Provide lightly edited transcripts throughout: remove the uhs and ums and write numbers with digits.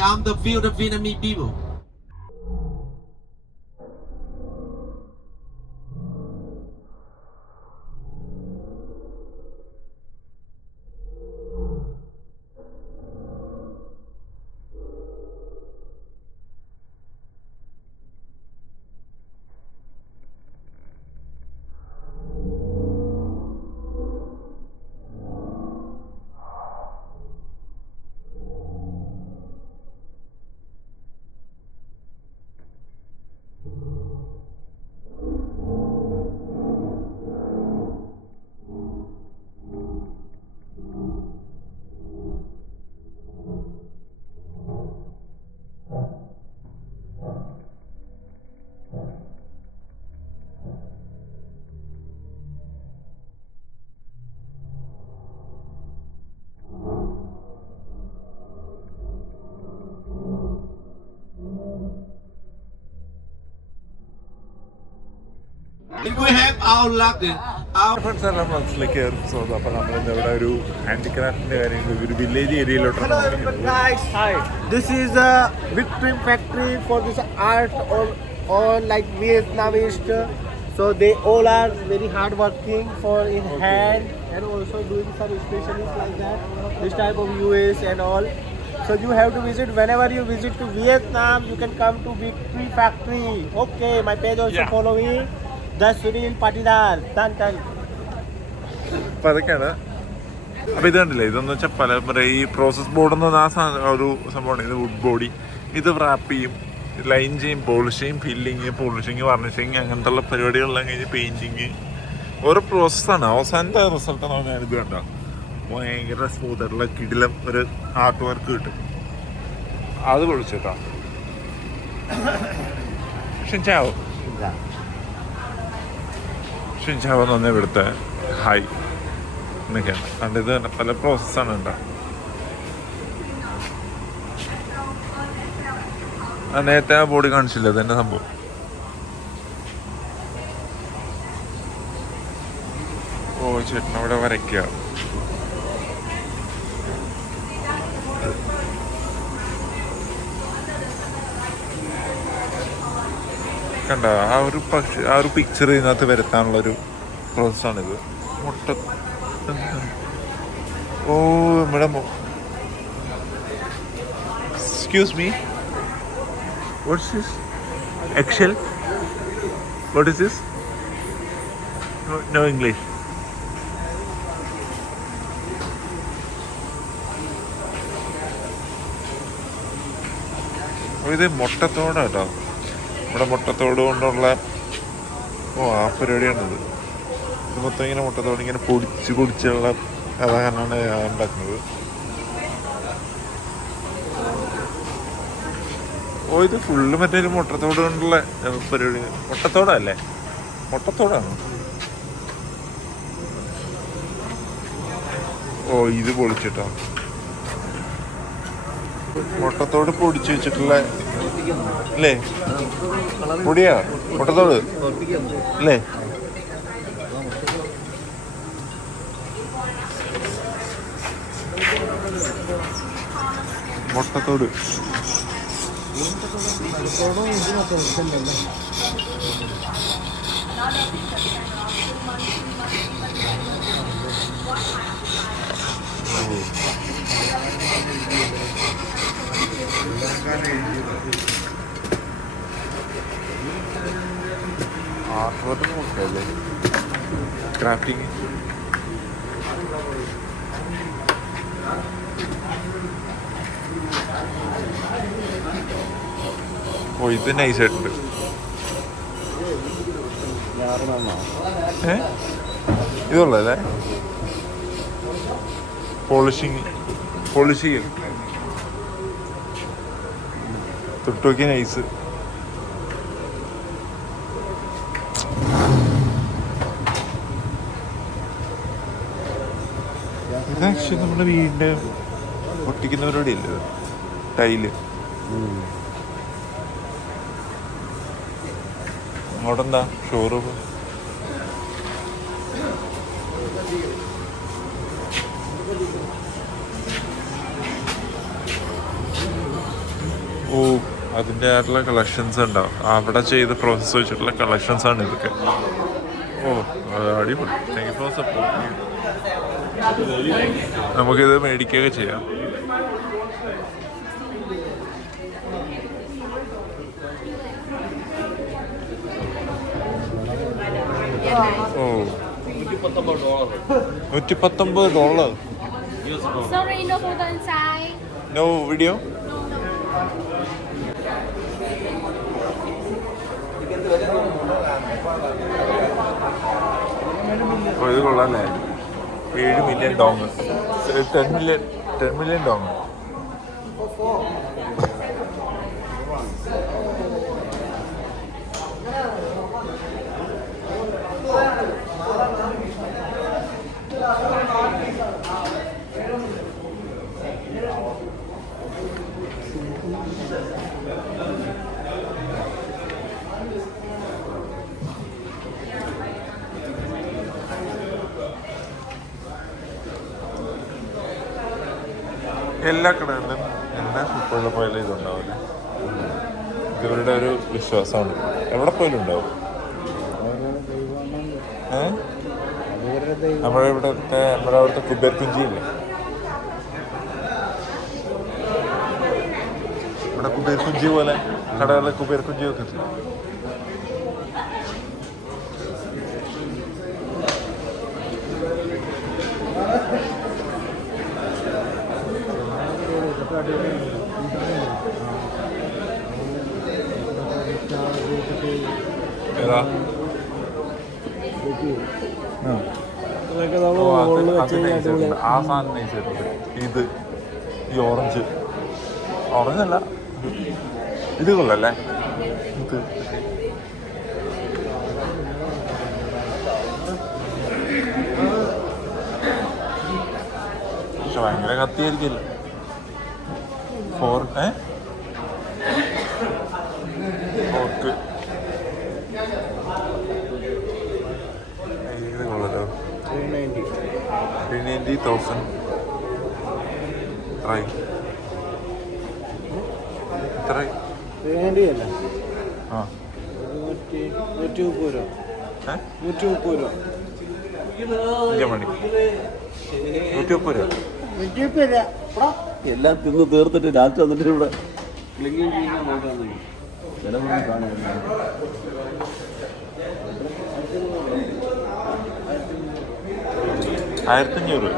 I'm the field of Vietnamese people. If we have our luck, our friends എല്ലാം ഫ്രണ്ട്സിലേക്ക് കയറുന്നത്. അപ്പോൾ നമ്മളിന്ന് ഇവിടെ ഒരു ഹാൻഡിക്രാഫ്റ്റിൻ്റെ കാര്യങ്ങൾ ഒരു വില്ലേജ് ഏരിയയിലോട്ടാണ് Hello വന്നിരിക്കുന്നത്. everyone guys. Hi. This is a Victrim factory for this art or like Vietnamese. So they all are very hard working for in hand and also doing some specialists like that. This type of US and all. So you have to visit whenever you visit to Vietnam. You can come to Victrim factory. Okay, my page also follow me. That's Sunil Patidar. Done. അപ്പോൾ അതൊക്കെയാണ്. അപ്പോൾ ഇത് കണ്ടില്ലേ, ഇതെന്ന് വെച്ചാൽ പല ഈ process board എന്ന് പറഞ്ഞാൽ ഒരു സംഭവമാണ്. ഇത് വുഡ് ബോഡി, ഇത് റാപ്പ് ചെയ്യും, ലൈൻ ചെയ്യും, പോളിഷ് ചെയ്യും, ഫില്ലിങ്, പോളിഷിങ്, വാർണിഷിങ്, അങ്ങനത്തെ ഉള്ള പരിപാടികളെല്ലാം കഴിഞ്ഞ് പെയിൻറ്റിങ്, ഓരോ പ്രോസസ്സാണ്. അവസാനത്തെ റിസൾട്ടാണ് ഞാനിത് കണ്ട ഭയങ്കര സ്മൂത്തായിട്ടുള്ള കിടിലം ഒരു ആർട്ട് വർക്ക് കിട്ടും. അത് പൊളിച്ചിട്ടാ ഷിൻചാവെന്ന് പറഞ്ഞാൽ ഇവിടുത്തെ ഹായ് എന്നൊക്കെയാണ്. അതുകൊണ്ട് ഇത് തന്നെ പല പ്രോസസ്സാണ് ഉണ്ടാകുക. നേരത്തെ ആ ബോഡി കാണിച്ചില്ല, അത് തന്നെ സംഭവം. ഓ ചേട്ടൻ അവിടെ വരയ്ക്കുക. കണ്ട ആ ഒരു പിക്ചർ ഇതിനകത്ത് വരുത്താനുള്ളൊരു പ്രോസസ്സാണിത്. ഓ നമ്മുടെ excuse me, what's this? Excel? What is this? No English. ഇത് മുട്ടത്തോടാട്ടോ, ഇവിടെ മുട്ടത്തോട് കൊണ്ടുള്ള ആ പരിപാടിയാണിത്. ഇത് മൊത്തം ഇങ്ങനെ മുട്ടത്തോട് ഇങ്ങനെ പൊടിച്ചുള്ള അതാണ് ഉണ്ടാക്കുന്നത്. ഓ ഇത് ഫുള്ള് മറ്റേ മുട്ടത്തോട് കൊണ്ടുള്ള പരിപാടി. മുട്ടത്തോടല്ലേ? മുട്ടത്തോടാണ്. ഓ ഇത് പൊളിച്ചിട്ടോ, മുട്ടത്തോട് പൊടിച്ചു വെച്ചിട്ടുള്ള അല്ലേ? പൊടിയാ മുട്ടത്തോട് അല്ലേ? മുട്ടത്തോട് ആർട്ട് വർക്ക് നോക്കല്ലേ, ക്രാഫ്റ്റിങ്. ഓ ഇത് നൈസായിട്ടുണ്ട്. ഇതുള്ളതല്ലേ പോളിഷ് ചെയ്യും. തൊട്ടുനോക്കിയ നൈസ്. ഇത് ആക്ച്വലി നമ്മുടെ വീടിൻ്റെ ഒട്ടിക്കുന്ന പരിപാടിയല്ലേ, ടൈല്. അവിടെ എന്താ ഷോറൂം? ഓ അതിൻ്റെ ആയിട്ടുള്ള കളക്ഷൻസ് ഉണ്ടാവും. അവിടെ ചെയ്ത് പ്രോസസ്സ് വെച്ചിട്ടുള്ള കളക്ഷൻസ് ആണ് ഇതൊക്കെ. ഓ അടിപൊളി. Thank you for support. നമുക്കിത് മേടിക്കുകയൊക്കെ ചെയ്യാം. ഓ $119. Sorry, no photo inside. No video? അപ്പോൾ ഇത് കൊള്ളാല്ലേ. 7 മില്യൺ ഡോങ്, 10 മില്യൺ ഡോങ്. എല്ലാ കടകളിലും എല്ലാ ഫുഡുള്ള പോയാലും ഇതുണ്ടാവില്ല. ഇവരുടെ ഒരു വിശ്വാസമാണ്. എവിടെ പോയാലും ഉണ്ടാവും. നമ്മുടെ അവിടുത്തെ കുബേർ കുഞ്ചിയില്ലേ, ഇവിടെ കുബേർ കുഞ്ചി പോലെ കടകളിലെ കുബേർ കുഞ്ചി ഒക്കെ ഇല്ല. ഏതാ? ആ സാധനം നൈസായിട്ടുണ്ട്. ഇത് ഈ ഓറഞ്ച് അല്ല, ഇത് കൊള്ളല്ലേ. ഇത് പക്ഷെ ഭയങ്കര കത്തിയായിരിക്കില്ല. ഫോർക്ക് ഇത് കൊള്ളല്ലോ. 390,000. എത്ര? 390 അല്ല. ആ 130 രൂപ. 130 രൂപ. ഇന്ത്യ മണി 130 രൂപ. 130 രൂപ. എല്ലാം തിന്ന് തീർത്തിട്ട് രാത്രി വന്നിട്ട് ഇവിടെ ക്ലിങ്ങിങ് ചെയ്യാൻ നോക്കാമെങ്കിൽ ചില കാണുന്നില്ല. 1500.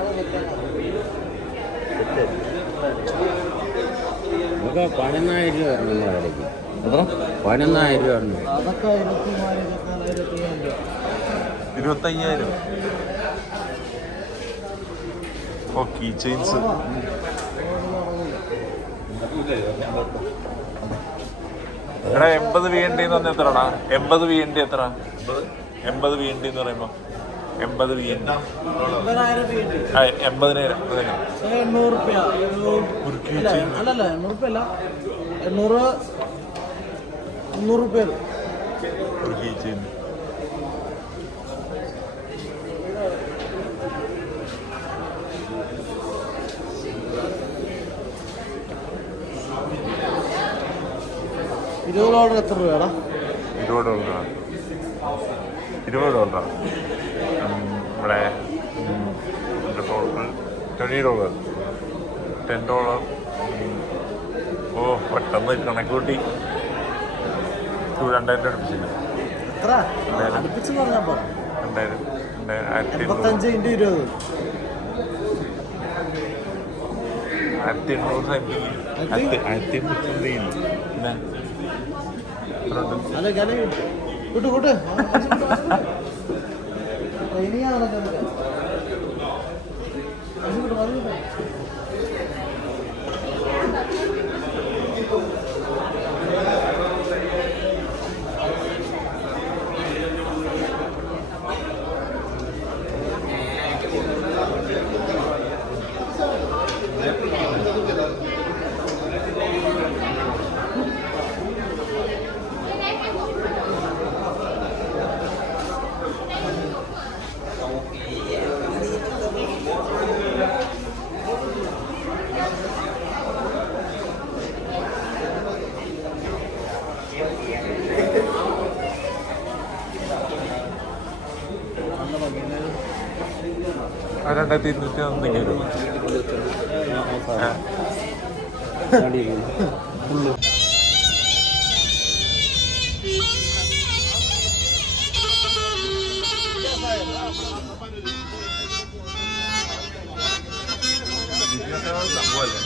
നമുക്ക് 14,000 രൂപ വരണം നമ്മുടെ കടയ്ക്ക്. എത്ര? 14,000 രൂപ വരണം. അതൊക്കെ 25,000. ഓ കീ ചെയിൻസ്. എടാ 80 VND എന്ന് പറഞ്ഞാൽ എത്രടാ? 80 VND എത്ര? 80 VND എന്ന് പറയുമ്പോ 80 VND 80,000. 800 രൂപ. ഒരു കീ ചെയിൻ അല്ലല്ല 800 രൂപ അല്ല, 800 300 രൂപ. ഒരു കീ ചെയിൻ. $20 എത്ര രൂപയാടാ? $20. $20. ഇവിടെ ടോട്ടൽ $20. $10. ഓ പെട്ടെന്ന് കണക്ക് കൂട്ടി 2,000 അടുപ്പിച്ചില്ല. എത്ര അടുപ്പിച്ച് പറഞ്ഞാൽ പറ. 2,000. 85 × 20. 1,800 സംതിങ്. 1,800 പിന്നെ അല്ല ഞാൻ കൂട്ട് ഇനിയാണ് 2200 ഒന്നെങ്കിൽ വരും. സംഭവല്ലേ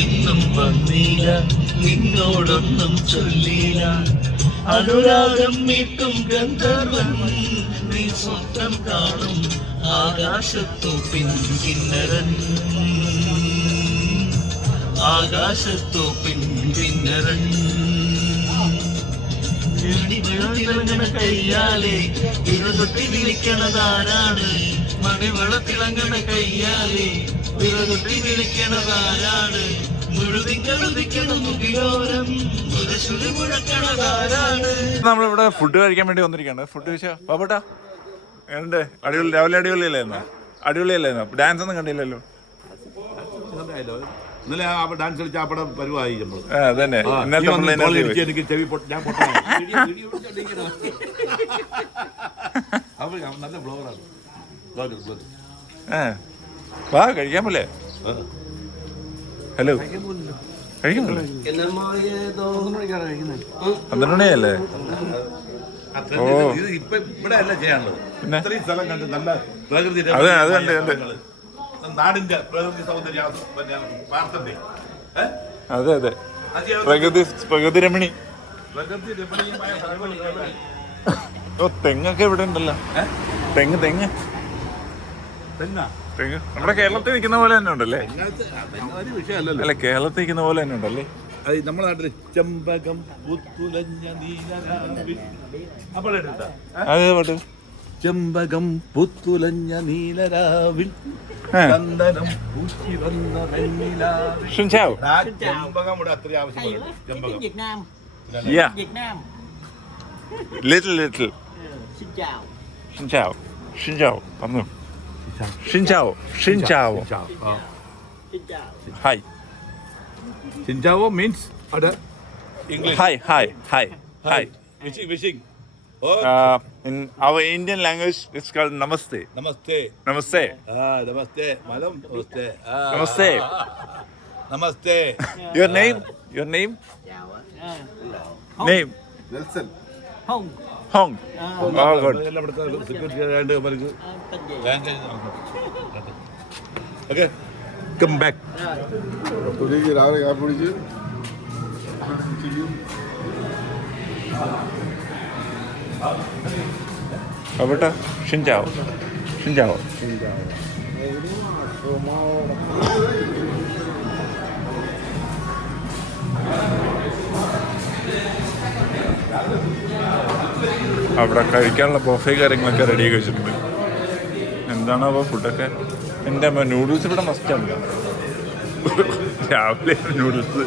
എന്നും വന്നില്ല നിന്നോടൊന്നും ചൊല്ലില്ല അനുരാഗം മീട്ടും ഗന്ധർവൻ നീ സ്വപ്നം കാണും ആകാശത്തു പിൻകിന്നരൻ ആകാശത്തു പിൻകിന്നരൻ തിളങ്ങണ കയ്യാലെ വിരതൊട്ടി വിളിക്കണതാരാണ് മണിവളത്തിളങ്ങണ കയ്യാലെ വിരതൊട്ടി വിളിക്കണതാരാണ് നമ്മളിവിടെ ഫുഡ് കഴിക്കാൻ വേണ്ടി വന്നിരിക്കുകയാണ്. ഫുഡ് കഴിച്ചാ പാപ്പട്ടാ എങ്ങനെയുണ്ട്? അടിപൊളി. രാവിലെ അടിപൊളിയല്ലായിരുന്നോ? അടിപൊളിയല്ലായിരുന്നോ? ഡാൻസ് ഒന്നും കണ്ടില്ലല്ലോ. ഇന്നലെ ഡാൻസ് കളിച്ച അവിടെ പരിവായി അതന്നെ എനിക്ക് ചെവി ഞാൻ നല്ല ബ്ലോഗറാണ്. വാ കഴിക്കാൻ പോലെ. ഹലോ കഴിക്കാൻ പോലെ 12 മണിയല്ലേ? ഓ ഇപ്പൊ ഇവിടെ അല്ല ചെയ്യാനുള്ളത്. ഇത്രയും സ്ഥലം കണ്ട് നല്ല പ്രകൃതി അത് കണ്ട് നാടിന്റെ പ്രകൃതി സൗന്ദര്യ വാർത്തന്റെ അതെ അതെ പ്രകൃതി രമണി. പ്രകൃതി രമണീയമായ സ്ഥലങ്ങൾ. ഓ തെങ്ങൊക്കെ ഇവിടെ ഉണ്ടല്ലോ. തെങ്ങ് തെങ്ങ് തെങ്ങ തെങ്ങ് നമ്മുടെ കേരളത്തിൽ നിൽക്കുന്ന പോലെ തന്നെ ഉണ്ടല്ലേ? വിഷയമല്ലല്ലോ. അല്ല കേരളത്തിൽ നിൽക്കുന്ന പോലെ തന്നെ ഉണ്ടല്ലേ? നമ്മുടെ നാട്ടില് ചെമ്പകം പുത്തുലഞ്ഞ നീലരാവിൽ അതെ പാട്ട്. ചെമ്പകം പുത്തുലഞ്ഞ നീലരാവിൽ ചന്ദനം പൂച്ചി വന്ന വെണ്ണിലാവിൽ. ചെമ്പകം ഇവിടെ അത്ര ആവശ്യമാണ്. ചെമ്പകം പറഞ്ഞു. ഹായ്. ചിഞ്ചാവോ means English. Hi. wishing. In our Indian language, it's called Namaste. Namaste. Namaste. Namaste. Madam, namaste. Namaste. Namaste. Your name? Name? Nelson. Hong. Oh, good. Okay. Come back. Alberta, xin chào. അവിടെ കഴിക്കാനുള്ള buffet കാര്യങ്ങളൊക്കെ റെഡിയാക്കി വെച്ചിട്ടുണ്ട്. എന്താണ് അപ്പോൾ ഫുഡൊക്കെ? എൻ്റെ അമ്മ നൂഡിൽസ് ഇവിടെ മസ്റ്റാണ്. രാവിലെ noodles.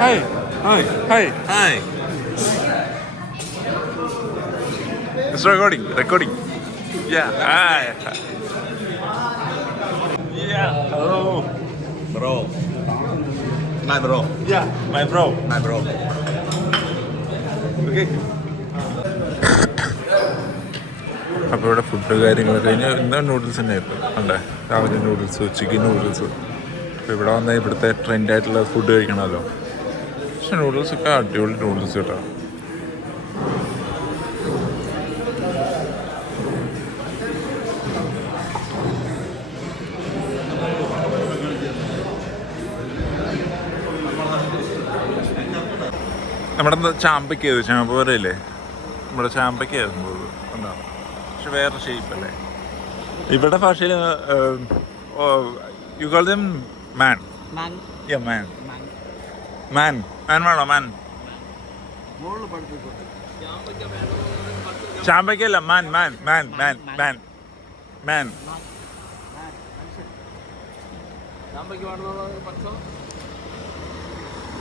Hi. It's recording. Yeah. Hi. Yeah. Hello. Bro. My bro. Yeah. My bro. Okay. അപ്പോൾ ഇവിടെ ഫുഡ് കാര്യങ്ങളൊക്കെ കഴിഞ്ഞാൽ എന്താ നൂഡിൽസ് തന്നെയായിരുന്നു ഉണ്ടേ. രാവിലെ നൂഡിൽസ്, ഉച്ചയ്ക്ക് നൂഡിൽസ്. അപ്പോൾ ഇവിടെ വന്നാൽ ഇവിടുത്തെ ട്രെൻഡായിട്ടുള്ള ഫുഡ് കഴിക്കണമല്ലോ. പക്ഷെ നൂഡിൽസൊക്കെ അടിപൊളി നൂഡിൽസ് കേട്ടോ. നമ്മുടെ ചാമ്പയ്ക്ക് ചാമ്പ പോരല്ലേ? നമ്മുടെ ചാമ്പയ്ക്കായിരുന്നു ഉണ്ടോ? പക്ഷെ വേറെ ഷേപ്പ് അല്ലേ? ഇവിടെ ഭാഷയിൽ യു കോൾ ദം മാൻ. മാൻ മാൻ മാൻ വേണോ? മാൻ ചാമ്പയ്ക്കല്ല, മാൻ മാൻ മാൻ മാൻ മാൻ മാൻ.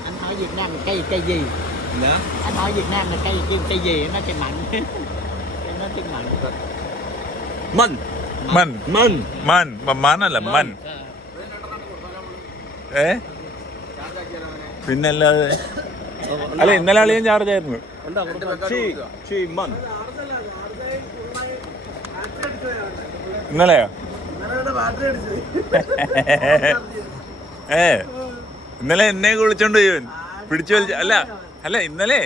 Anh hỏi Việt Nam là cây gì? Dạ. Anh hỏi Việt Nam là cây gì? Nó cây mạnh. Nó cây mạnh. മൺ മൺ മൺ മൺ മണ്ണല്ല മൺ. പിന്നല്ലാതെ അല്ല, ഇന്നലെ അളിയൻ ചാർജ് ആയിരുന്നു. മൺ ഇന്നലെയോ? ഇന്നലെ എന്നെ വിളിച്ചോണ്ട് പോയി പിടിച്ചു വലിച്ച. അല്ല ഇന്നലെ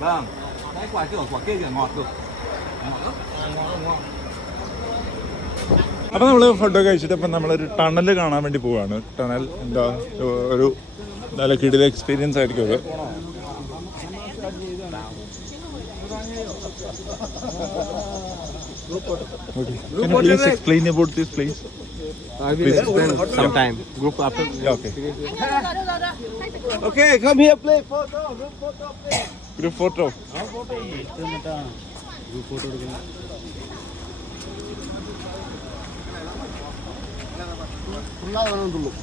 vâng cái quả kia kìa ngọt cực. അപ്പം നമ്മൾ ഫുഡൊക്കെ കഴിച്ചിട്ട് ഇപ്പം നമ്മളൊരു ടണൽ കാണാൻ വേണ്ടി പോവാണ്. ടണൽ എന്താ ഒരു നല്ല കിടില എക്സ്പീരിയൻസ് ആയിരിക്കും അത്. Can you please explain about this place? I will spend some time. Group after. Okay. Okay, come here, play photo. Group photo, play. Group photo.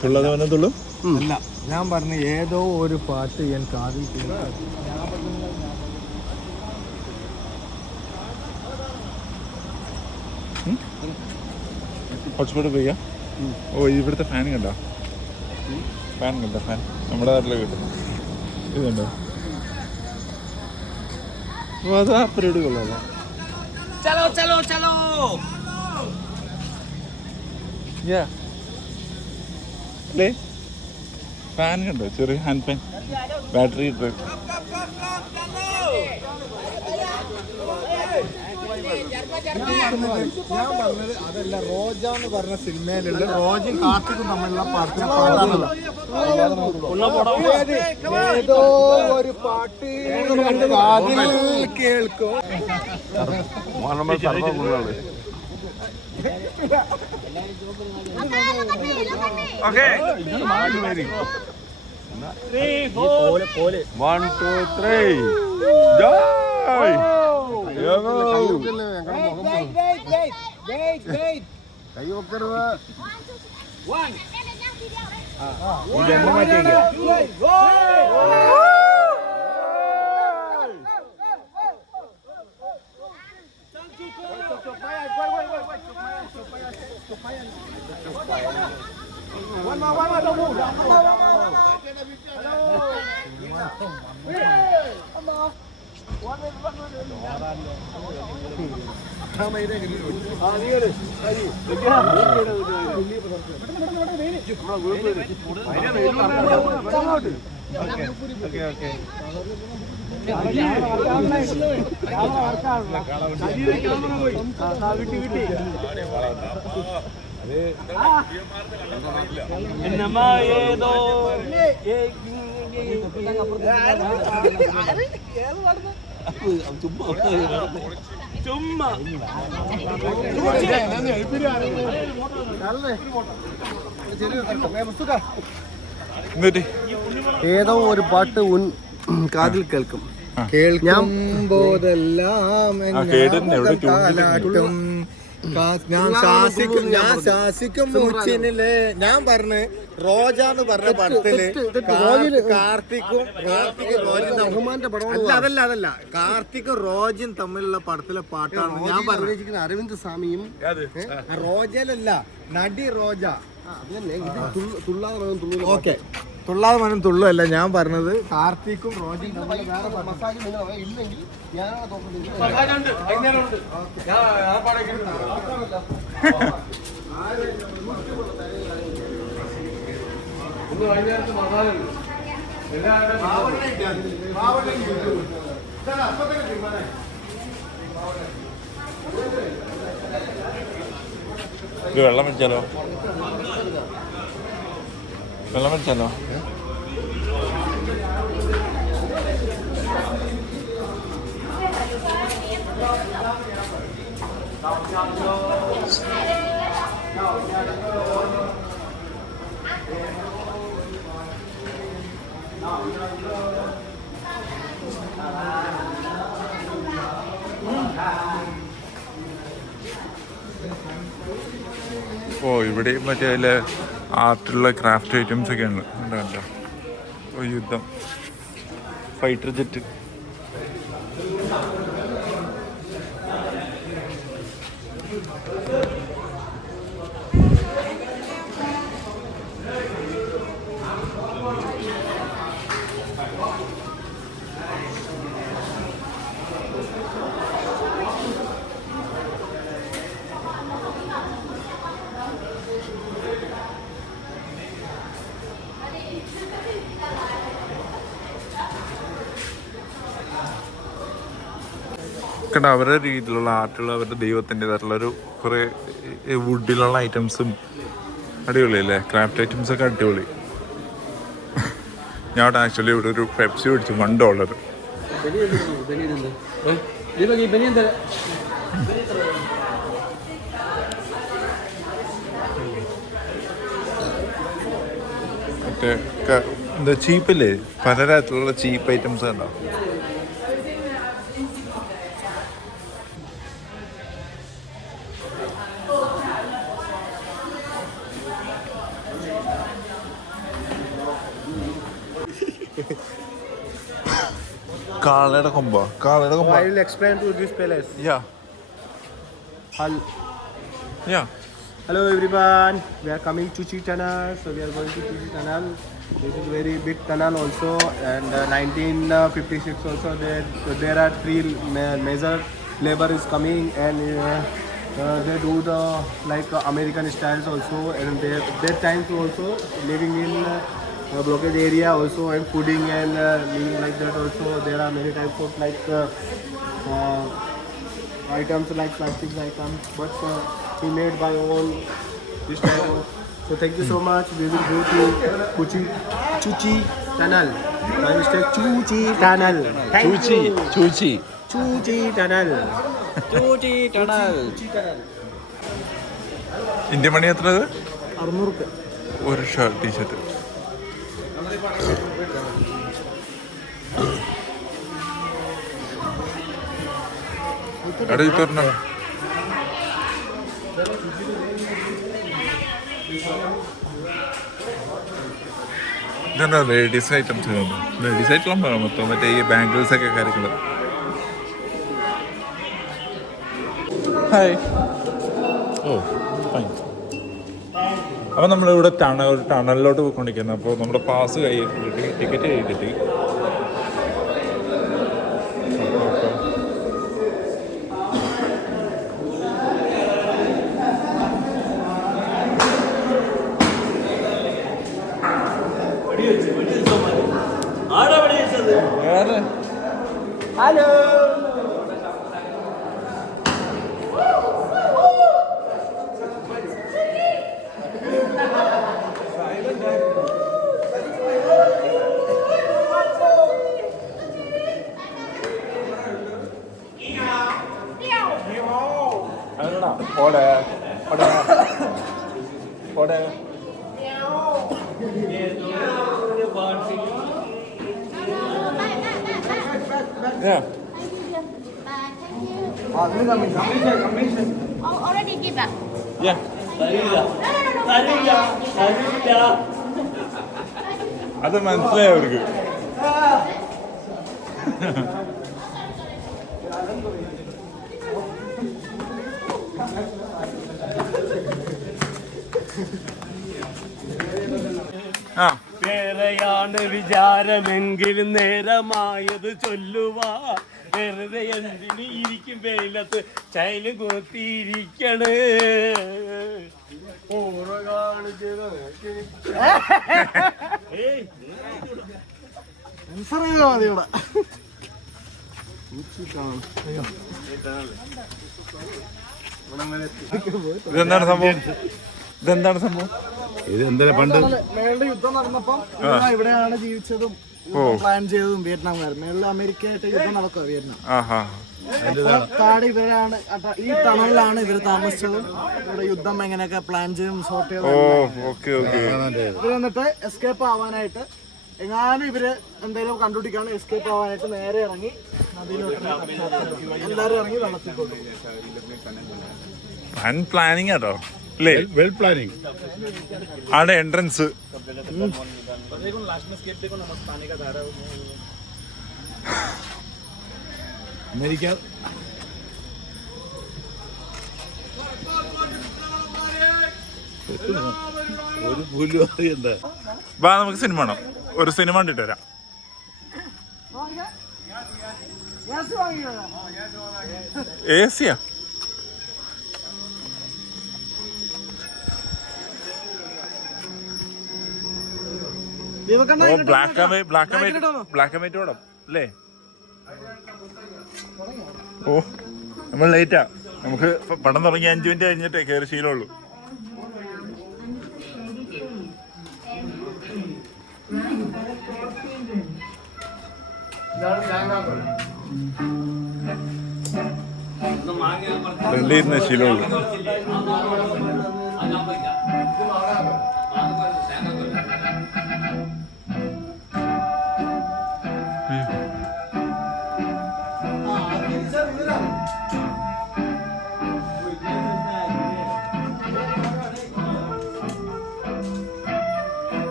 തുള്ളതുള്ളൂ. അല്ല, ഞാൻ പറഞ്ഞ ഏതോ ഒരു പാട്ട് ഞാൻ കാതിൽ ഹോട്ട്സ്പോട്ട് പോയാ. ഓ, ഇവിടുത്തെ ഫാൻ കണ്ടോ? ഫാൻ നമ്മുടെ നാട്ടിൽ കിട്ടും. ഇതുണ്ടോ? അതാ പരിപാടി കൊള്ളാമോ? അല്ലേ, ഫാൻ കണ്ടോ? ചെറിയ ഹാൻഡ് ഫാൻ, ബാറ്ററി ഇട്ട്. ഞാൻ പറഞ്ഞത് അതല്ല, റോജ എന്ന് പറഞ്ഞ സിനിമയിലുള്ള റോജയും കാർത്തിക്കും തമ്മിലുള്ള പാട്ടാണല്ലോ. ഏതോ ഒരു പാട്ട് കാതിൽ കേൾക്കും. ഓക്കെ, 1 2 3 കൈ വെക്കരുത്. ഏതോ ഒരു പാട്ട് കാതിൽ കേൾക്കും. കേൾക്കുമ്പോതെല്ലാം ഞാൻ ശാസിക്കും മൂച്ചിനില്. ഞാൻ പറഞ്ഞ് റോജ എന്ന് പറഞ്ഞ പടത്തില് കാർത്തിക്കും റഹ്മാന്റെ പടം. അതല്ല കാർത്തിക് റോജയും തമ്മിലുള്ള പടത്തിലെ പാട്ടാണ് ഞാൻ പറഞ്ഞിരിക്കുന്നത്. അരവിന്ദ് സ്വാമിയും റോജയിലല്ല, നടി റോജ. ഓക്കെ, തുള്ളാതെ മനം തുള്ളല്ല. ഞാൻ പറഞ്ഞത് കാർത്തിക്കും റോജയും തമ്മിൽ വേറെ മസാജ് ഇല്ലെങ്കിൽ ഞാനാണ് വെള്ളം മേടിച്ചാലോ? വെള്ളം മേടിച്ചാലോ? ഓ ഇവിടെ മറ്റേ അതിൽ ആർട്ടുള്ള ക്രാഫ്റ്റ് ഐറ്റംസ് ഒക്കെ ഉണ്ട് കണ്ടോ. ഓ യുദ്ധം, ഫൈറ്റർ ജെറ്റ്. കണ്ട അവരുടെ രീതിയിലുള്ള ആർട്ടുള്ള അവരുടെ ദൈവത്തിൻ്റെതായിട്ടുള്ള ഒരു കുറേ വുഡിലുള്ള ഐറ്റംസും അടിപൊളി അല്ലേ. ക്രാഫ്റ്റ് ഐറ്റംസ് ഒക്കെ അടിപൊളി. ഞാൻ അവിടെ ആക്ച്വലി ഇവിടെ ഒരു പെപ്സി മേടിച്ചു $1. മറ്റേ എന്താ ചീപ്പില്ലേ, പലതരത്തിലുള്ള ചീപ്പ് ഐറ്റംസ് ഉണ്ടാവും. കാളയുടെ കൊമ്പോ? കാളയുടെ കൊമ്പോ? I will explain to this palace. Yeah. Yeah. Hello everyone, we are coming to Chuchi Tunnel. So we are going to Chuchi Tunnel. This is very big tunnel also, and 1956 also there are 3 major labor is coming, and they do the like American styles also, and their times also living in blockade area also, and fooding and living like that also. There are many types of like items like plastic items, but he made by own this type of. So thank you so much. We will go to Chuchi Tunnel. I will say Chuchi Tunnel. Chuchi. Chuchi Tunnel. Chuchi Tunnel. Indian money എത്ര? 600. ഒരു shirt T shirt. എടാ ഈ പറഞ്ഞ ഇതെന്താ ladies items? Ladies item മൊത്തം മറ്റേ ഈ bangles ഒക്കെ കാര്യങ്ങൾ. ഹായ്. Oh fine. അപ്പോൾ നമ്മളിവിടെ ടണലിലോട്ട് പോയിക്കൊണ്ടിരിക്കുന്നത്. അപ്പോൾ നമ്മുടെ പാസ് കയ്യിൽ കിട്ടി, ടിക്കറ്റ് കയ്യിൽ കിട്ടി. Hello. Yeah. Oh, already give up. Yeah. അത് മനസ്സിലായി അവർക്ക്. വേറെയാണ് വിചാരമെങ്കിലും നേരമായത് ചൊല്ലുവാ. വെറുതെ എന്തിന് ഇരിക്കും വെയിലത്ത് ചൈലും കൊത്തിയിരിക്കണ്. ഇതെന്താണ് സംഭവം? ഇത് എന്തിനാ പണ്ട് മേളുടെ യുദ്ധം നടന്നപ്പം ഇവിടെയാണ് ജീവിച്ചതും പ്ലാൻ ചെയ്തതും വിയറ്റ്നാംകാരും. മേളിൽ അമേരിക്കയായിട്ട് യുദ്ധം നടക്കുക വിയറ്റ്നാം. താഴെ ഇവരാണ്, ഈ ടണലിലാണ് ഇവർ താമസിച്ചതും ഇവിടെ യുദ്ധം എങ്ങനെയൊക്കെ പ്ലാൻ ചെയ്തും സോർട്ട് ചെയ്തത്. ഇവർ എന്നിട്ട് എസ്കേപ്പ് ആവാനായിട്ട് എങ്ങാനും ഇവര് എന്തെങ്കിലും കണ്ടുപിടിക്കാണ് എസ്കേപ്പ് ആവാനായിട്ട് നേരെ ഇറങ്ങി നദിയിലോട്ട് എല്ലാവരും ഇറങ്ങി വെള്ളത്തിൽ കൊണ്ടുപോകും. പ്ലാനിങ് ആട്ടോ അല്ലേ? Well planning. അവിടെ എൻട്രൻസ് അമേരിക്ക ഒരു പുല്ലും അറിയണ്ട. വാ നമുക്ക് സിനിമ കാണാം. ഒരു സിനിമ കണ്ടിട്ട് വരാം. ഏസിയാ ബ്ലാക്ക് ആൻഡ് വൈറ്റ് ഓടം അല്ലേ? ഓ നമ്മൾ ലേറ്റാ. നമുക്ക് പടം തുടങ്ങി 5 മിനിറ്റ് കഴിഞ്ഞിട്ടേ കയറി ശീലമുള്ളൂ. ഫ്രണ്ടിലിരുന്ന ശീലമുള്ളൂ.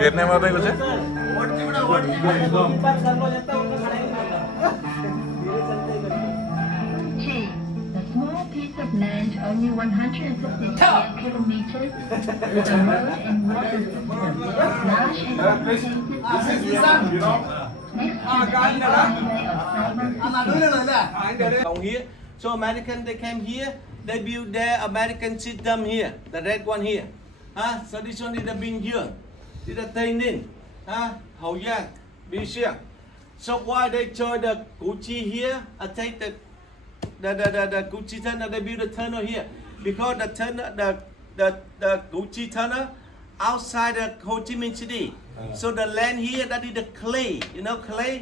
വിയറ്റ്നാമിനെ കുറിച്ച് small piece of land, only 150 square kilometers, with a road and water system, large and comprehensive here. So American they came here, they built their American system here, the red one here. So this one is the Bình Dương, this is the Tây Ninh, Hậu Giang, Bình Xuyên. So why they show the Gucci here? I take the Gucci tunnel, they build the tunnel here because the tunnel, the Gucci tunnel outside the Ho Chi Minh City. So the land here, that is the clay, you know clay.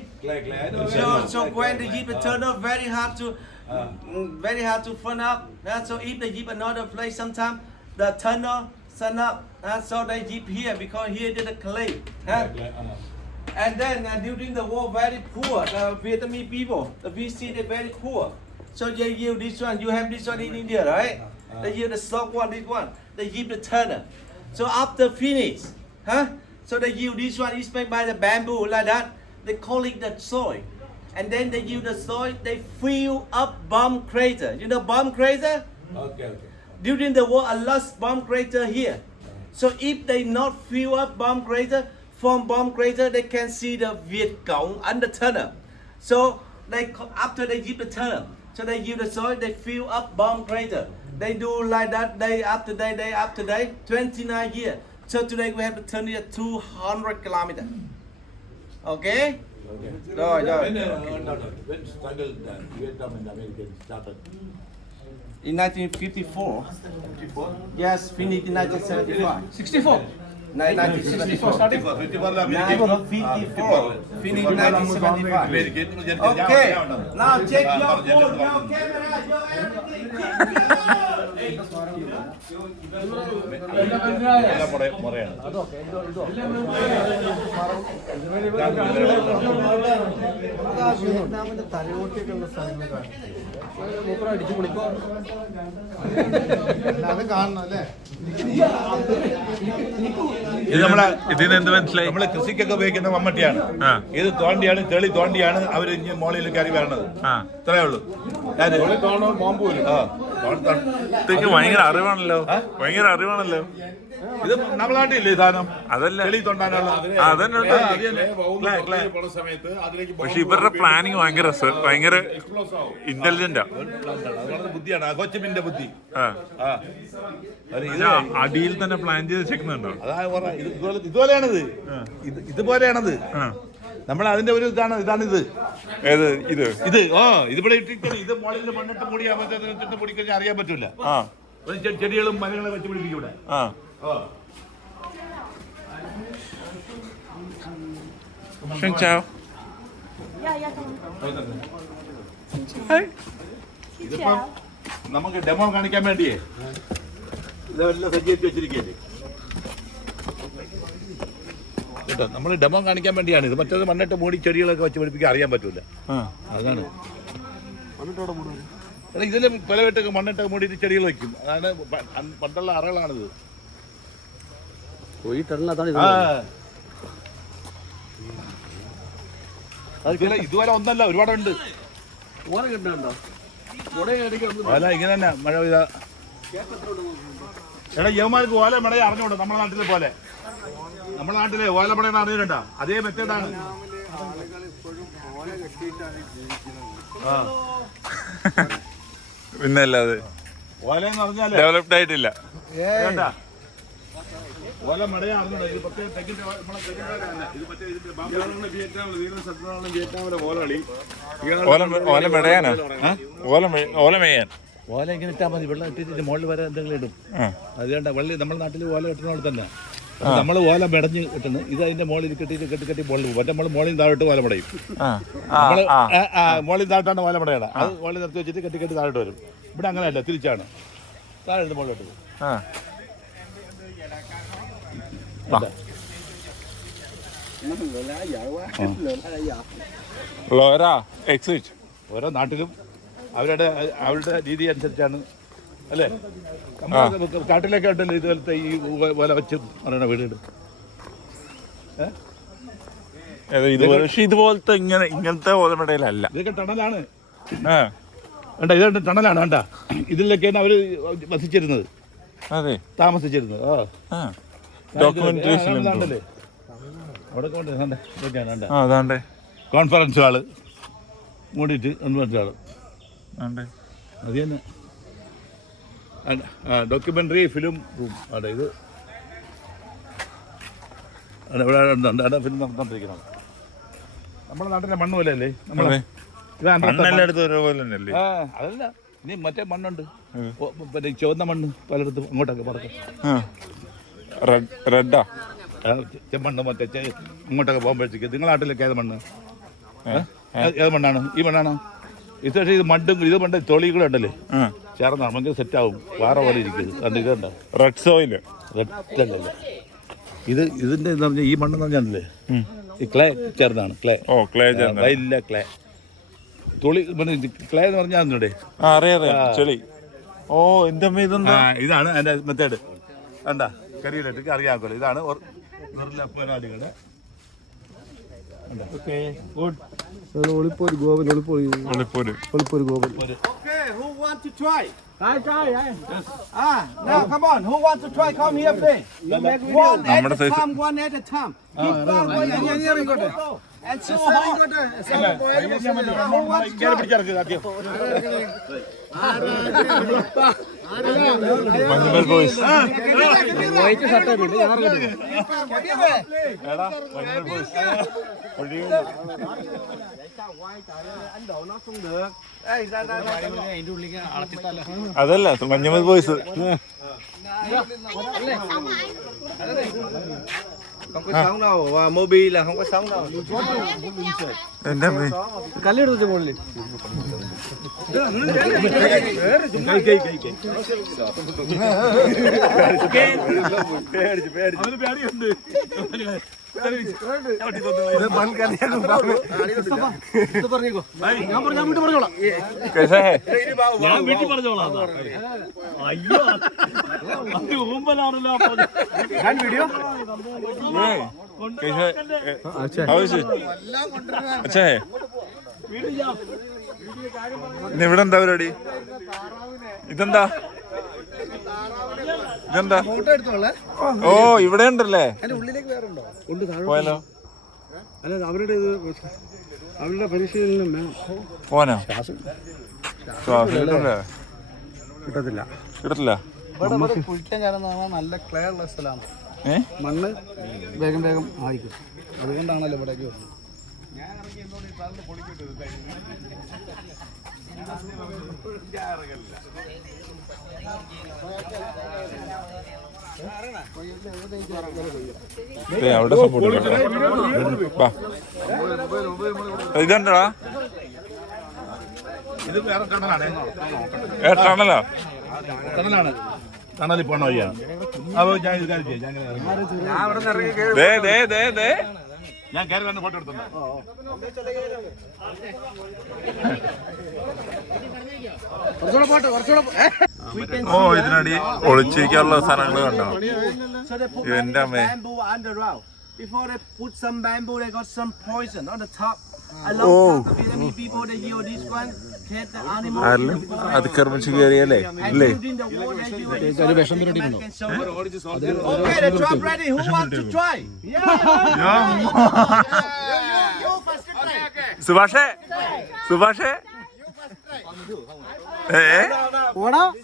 So when they build the tunnel, very hard to fill up. So if they build another place, sometimes the tunnel sun up. So they build here because here is the clay. And then during the war, very poor. The Vietnamese people, the VC, they very poor. So they use this one. You have this one in India, right? They use the stock one, this one. They use the tunnel. So after finish, so they use this one. It's made by the bamboo like that. They call it the soil. And then they use the soil. They fill up bomb crater. You know bomb crater? Okay. During the war, a lost bomb crater here. So if they not fill up bomb crater, from bomb crater they can see the Viet Cong under tunnel. So they after they dig the tunnel, so they use the soil. They fill up bomb crater. They do like that day after day, 29 years. So today we have to turn it 200 kilometers. Okay? Rồi. When struggle Vietnam and American started? In 1954. Yes, finished in 1975. 64. 1964. 1954. Finished in 1975. Okay. Now check your phone, your camera, your വിയറ്റ്നാമിന്റെ തലയോട്ടിയൊക്കെയുള്ള സ്ഥലങ്ങളാണ്. അടിച്ചു പൊളിക്കോ അത് കാണണം അല്ലേ? ഇത് നമ്മളെ ഇതിന് എന്ത് മനസ്സിലായി? നമ്മള് കൃഷിക്കൊക്കെ ഉപയോഗിക്കുന്ന മമ്മട്ടിയാണ്. ഇത് തോണ്ടിയാണ്, തെളി തോണ്ടിയാണ് അവര് ഇനി മോളിൽ കയറി വരണത്. ഇത്രയേ ഉള്ളൂ. ഭയങ്കര അറിവാണല്ലോ. ഇത് നമ്മളെ നാട്ടിലില്ലേ സാധനം? അതല്ല തെളി തോണ്ടാനുള്ള പക്ഷെ ഇവരുടെ പ്ലാനിങ് ഭയങ്കര ഇന്റലിജന്റാ. ബുദ്ധിയാണ് കൊച്ചിമിന്റെ ബുദ്ധി. അടിയിൽ തന്നെ പ്ലാൻ ചെയ്ത് വെച്ചേക്കുന്നുണ്ടോ? ഇതുപോലെയാണത്. നമ്മൾ അതിന്റെ ഒരു ഇതാണിത്. ഏത് ഇത്? ഇതിവിടെ ഇട്ടിട്ട് ഇത് മുകളിൽ മണ്ണിട്ട് മൂടിയാകുമ്പോഴത്തേക്ക് പൊടിക്കഴിഞ്ഞാൽ അറിയാൻ പറ്റൂല. ചെടികളും മരങ്ങളും വെച്ച് പിടിപ്പിക്കൂടെ. ഇതിപ്പോ നമുക്ക് ഡെമോ കാണിക്കാൻ വേണ്ടിയേ ഇതെല്ലാം സജ്ജീകരിച്ച് വെച്ചിരിക്കുകയല്ലേ കേട്ടോ. നമ്മൾ ഡെമോ കാണിക്കാൻ വേണ്ടിയാണ് ഇത്. മറ്റേത് മണ്ണിട്ട് മൂടി ചെടികളൊക്കെ വെച്ച് പിടിപ്പിക്കാൻ അറിയാൻ പറ്റൂല. അതാണ് ഇതില് പല വീട്ടൊക്കെ മണ്ണിട്ട് മൂടിയിട്ട് ചെടികൾ വെക്കും. അതാണ് പണ്ടുള്ള അറകളാണിത്. ഇതുപോലെ ഒന്നല്ല, ഒരുപാടുണ്ട്. ഓല ഇങ്ങനെ തന്നെ മഴ പെയ്താ എടാ യവന്മാർക്ക് ഓല മടയെ അറിഞ്ഞോണ്ട് നമ്മുടെ നാട്ടിലെ പോലെ. നമ്മുടെ നാട്ടിലെ ഓല മടയെന്ന് അറിഞ്ഞിട്ടുണ്ടോ? അതേ മെത്തേഡാണ്. പിന്നെ അല്ലാതെ ഓലയെന്ന് പറഞ്ഞാല് ഡെവലപ്ഡ് ആയിട്ടില്ല. ഓല മടയെ അറിഞ്ഞോണ്ടോ? ഇത് പ്രത്യേക തെക്കിന്റെ ഓല മെടയാനാ? ഓല മേയാൻ. ഓല ഇങ്ങനെ ഇട്ടാൽ മതി. വെള്ളം ഇട്ടിട്ട് മുകളിൽ വരെ എന്തെങ്കിലും ഇടും. അതുകൊണ്ട് വള്ളി നമ്മുടെ നാട്ടിൽ ഓല കെട്ടുന്ന പോലെ തന്നെ നമ്മൾ ഓല മെടഞ്ഞ് കിട്ടുന്നു. ഇത് അതിന്റെ മുകളിൽ കെട്ടിട്ട് കെട്ടി മുകളിൽ പോകും. മറ്റേ നമ്മൾ മുകളിൽ താഴോട്ട് ഓല മടയും. നമ്മള് മുകളിൽ താഴോട്ടാണ് ഓല മടയട. അത് മുകളിൽ നിർത്തി വെച്ചിട്ട് കെട്ടി താഴോട്ട് വരും. ഇവിടെ അങ്ങനെയല്ല, തിരിച്ചാണ്. താഴെ മുകളിലോട്ട് പോകും. ഓരോ നാട്ടിലും അവരുടെ രീതി അനുസരിച്ചാണ് അല്ലേ. കാട്ടിലൊക്കെ ഉണ്ടല്ലോ ഇതുപോലത്തെ ഈ ഓല വെച്ച് പറയണ വീടുകൾ. പക്ഷെ ഇതുപോലത്തെ ഇങ്ങനത്തെ ഓലമടയിലല്ല. ഇതൊക്കെ ടണലാണ്. വേണ്ട, ഇതുകൊണ്ട് ടണലാണ്. വേണ്ട, ഇതിലൊക്കെയാണ് അവര് വസിച്ചിരുന്നത്, താമസിച്ചിരുന്നത്. അവിടെ കോൺഫറൻസ് ഹാള് മൂടിയിട്ട് കോൺഫറൻസ് ഹാള് അത് തന്നെ. Documentary film room. അവിടെ ഇത് ഇവിടെ ഫിലിം നടന്നുകൊണ്ടിരിക്കുന്നത്. നമ്മുടെ നാട്ടിലെ മണ്ണ് പോലെ അല്ലേ അതല്ല. ഇനി മറ്റേ മണ്ണുണ്ട്, പിന്നെ ചുവന്ന മണ്ണ് പലയിടത്തും അങ്ങോട്ടൊക്കെ പറക്കും. റെഡാ ചെമ്മണ്ണ് മറ്റേ ഇങ്ങോട്ടൊക്കെ പോകുമ്പോഴത്തേക്ക്. നിങ്ങളുടെ നാട്ടിലൊക്കെ ഏത് മണ്ണ്? ഏത് മണ്ണാണ്? ഈ മണ്ണാണോ? ഇത് പക്ഷേ ഇത് മണ്ണും ഇത് മണ്ണ് തൊളികളും ഉണ്ടല്ലേ ചേർന്നാണ് ഭയങ്കര സെറ്റാവും. വേറെ പോലെ ഇരിക്കുന്നത്. അതുകൊണ്ട് ഇതുണ്ടോ റെഡ് സോയില്? റെഡ് അല്ലല്ലേ ഇത്. ഇതിന്റെ എന്ന് പറഞ്ഞാൽ ഈ മണ്ണെന്ന് പറഞ്ഞാലേ ഈ ക്ലേ ചേർന്നാണ്. ക്ലേ വയലില്ല ക്ലേ. തൊളി ക്ലേ എന്ന് പറഞ്ഞാൽ അതിനോടെ ചെളി. ഇതാണ് അതിന്റെ മെത്തേഡ്. എന്താ കരിയിലിട്ട് അറിയാമല്ലോ. ഇതാണ് പോരാളികളുടെ. Okay, who want to try? Now come on, who wants to try? Come here, please. One at a time, one at a time. Keep back when you want to go. And so hard. Manjummel boys. അതല്ല Manjummel boys. Không có sống đâu, Mobi là không có sống đâu. കല്ലെടുത്ത് മുകളിൽ ഞാൻ വീട്ടിൽ പറഞ്ഞോളാം. അയ്യോ ഊമ്പലാണല്ലോ. Video ഇവിടെ എന്താ പരിപാടി? ഇതെന്താ? ഓ ഇവിടെ ഉണ്ടല്ലേ? പോയാലോ? അല്ല അവരുടെ പരിശീലനം പോനോ? കിട്ടത്തില്ല. കുഴിക്കാൻ കാരണം നല്ല ക്ലേ ഉള്ള സ്ഥലമാണ്. മണ്ണ് വേഗം ആയിക്കും. അതുകൊണ്ടാണല്ലോ ഇവിടേക്ക് വരുന്നത്. അവിടെ സപ്പോർട്ട് ഇതെന്താ ഇത് വേറെ ടണലാണ്. ടണലോ? ടണലാണ്. ടണലിൽ പോണ വഴിയാണ്. അപ്പോൾ ഞാൻ ഇത് കാര്യം ചെയ്യാം. ഞാൻ കയറി വന്ന് ഫോട്ടോ എടുത്തുണ്ടോ? ഓ ഇതിനടി ഒളിച്ചിരിക്കാനുള്ള സ്ഥലങ്ങൾ കണ്ടോ? എന്റെ അമ്മേ. Before they put some bamboo, they got some poison on the top. I love the Vietnamese people. They use this one, catch the animal. ആരെങ്കിലും അതിക്രമിച്ച് കയറിയല്ലേ ഇല്ലേ? Okay, the drop ready. Who wants to try? സുഭാഷേ സുഭാഷേ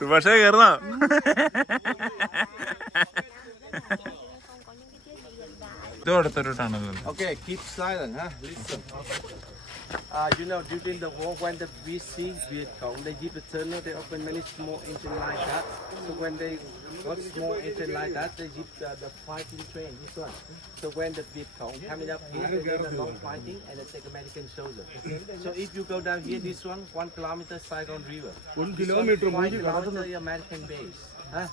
സുഭാഷേ കയറുന്നോ? ഇത് അടുത്തൊരു tunnel. Okay, keep silent, huh? Listen. You know, during the war, when the VC Viet Cong, they give the tunnel, they open many small engine like that. So when they got small engine like that, they give the fighting train, this one. So when the Viet Cong coming up here, they do the long fighting and they take American soldier. So if you go down here, this one, 1 kilometer Saigon River. 1 kilometer, 5 kilometer American base. And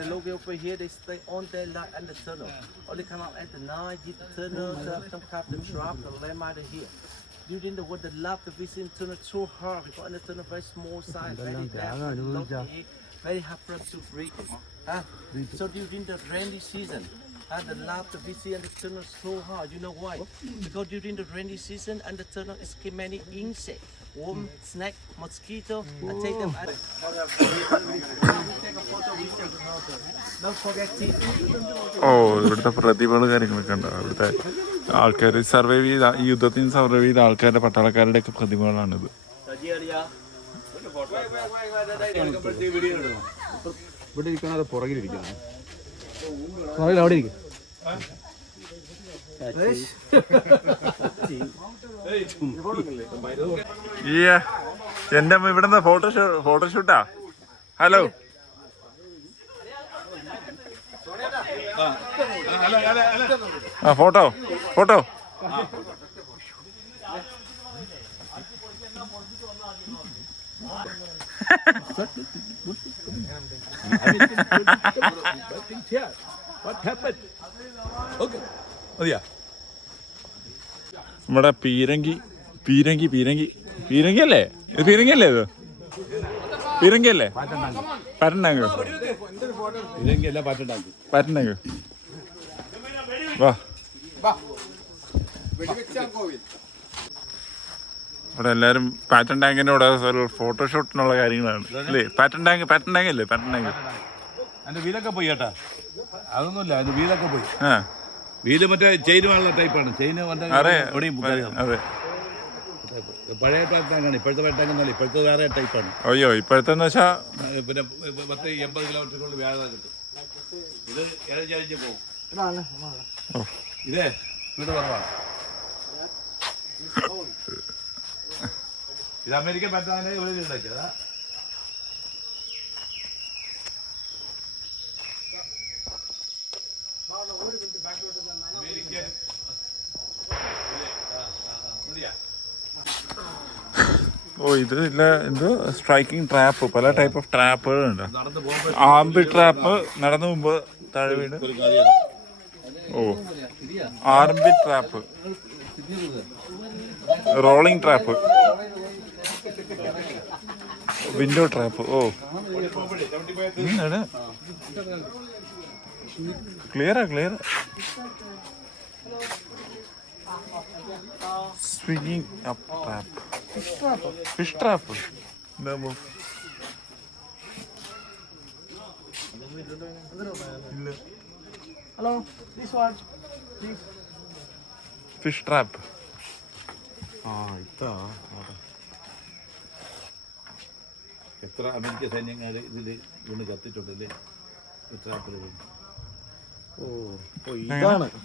the logo over here, they stay on there like in the tunnel. Or they come out at the night, hit the tunnel, some kind of trap, the land out of here. During the war, the love the visit tunnel so hard. Because in the tunnel very small size, very very hard for us to break it. So during the rainy season, the love the visit and the tunnel so hard. You know why? Because during the rainy season, and the tunnel is many insects. Worm, snake, mosquito. I take them out. Don't forget teeth. ഓ ഇവിടുത്തെ പ്രതിഭകളും കാര്യങ്ങളൊക്കെ ഉണ്ടോ? ഇവിടുത്തെ ആൾക്കാർ survive ചെയ്ത ഈ യുദ്ധത്തിന് survive ചെയ്ത ആൾക്കാരുടെ പട്ടാളക്കാരുടെ ഒക്കെ പ്രതിമകളാണിത്. ഇവിടെ ഇരിക്കണത് പുറകിലിരിക്കണം. പുറകിൽ അവിടെ ഇരിക്കും. എന്റെ അമ്മ ഇവിടുന്ന് ഫോട്ടോഷൂട്ടാ. ഹലോ ആ ഫോട്ടോ ഫോട്ടോ. നമ്മുടെ പീരങ്കി പീരങ്കി പീരങ്കി പീരങ്കി അല്ലേ? ഇത് പീരങ്കി അല്ലേ? ഇത് പീരങ്കി അല്ലേ? പാറ്റണ്ടാങ്ക് പാറ്റണ്ടാങ്ക് വാ. ഇവിടെ എല്ലാരും പാറ്റൻ ടാങ്കിന്റെ കൂടെ ഫോട്ടോഷൂട്ടിനുള്ള കാര്യങ്ങളാണ് അല്ലേ? പാറ്റൻ ടാങ്ക് അല്ലേ? പാറ്റൻ ടാങ്ക് അതിന്റെ വീലൊക്കെ പോയി കേട്ടാ. അതൊന്നുമില്ല, അതിന്റെ വീലൊക്കെ പോയി. വീല് മറ്റേ ചെയിൻ ഉള്ള ടൈപ്പാണ്. ചെയിൻ അതെ പഴയ ടാങ്കാണ്. ഇപ്പോഴത്തെ ടാങ്ക് എന്നല്ല, ഇപ്പോഴത്തെ വേറെ ടൈപ്പാണ്. അയ്യോ ഇപ്പോഴത്തെ വെച്ചാ പിന്നെ 10-80 കിലോമീറ്റർ വ്യാഴം കിട്ടും. ഇത് ഇഴഞ്ഞഴിഞ്ഞ് പോകും. ഇതേ സ്പീഡ് കുറവാണ്. ഇത് അമേരിക്കൻ പാറ്റാനെ ഇവിടെ ഉണ്ടാക്കിയതാ. ഓ ഇത് ഇല്ല എന്തോ സ്ട്രൈക്കിംഗ് ട്രാപ്പ്, പല ടൈപ്പ് ഓഫ് ട്രാപ്പുകളുണ്ട്. ആംബി ട്രാപ്പ്, നടന്നു മുമ്പ് താഴെ വീണ്. ഓ ആർബി trap, rolling trap, window trap. ഓ ക്ലിയറാ ക്ലിയർ. സ്വിങ്ങിങ് up trap, fish trap. Hello, this one, please. Fish trap. എത്ര അമേരിക്ക സൈന്യങ്ങൾ ഇതിൽ വീണ് കത്തിട്ടുണ്ടല്ലേ ട്രാപ്പിൽ.